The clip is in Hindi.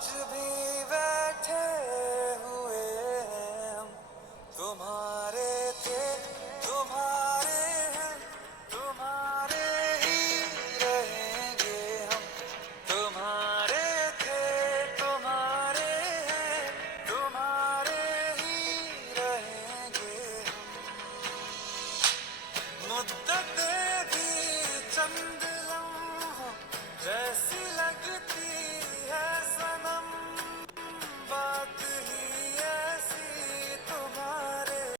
आज भी बैठे हुए हम तुम्हारे थे, तुम्हारे हैं, तुम्हारे ही रहेंगे हम। तुम्हारे थे, तुम्हारे हैं, तुम्हारे ही रहेंगे हम। मुद्दतें भी चंद लम्हों जैसी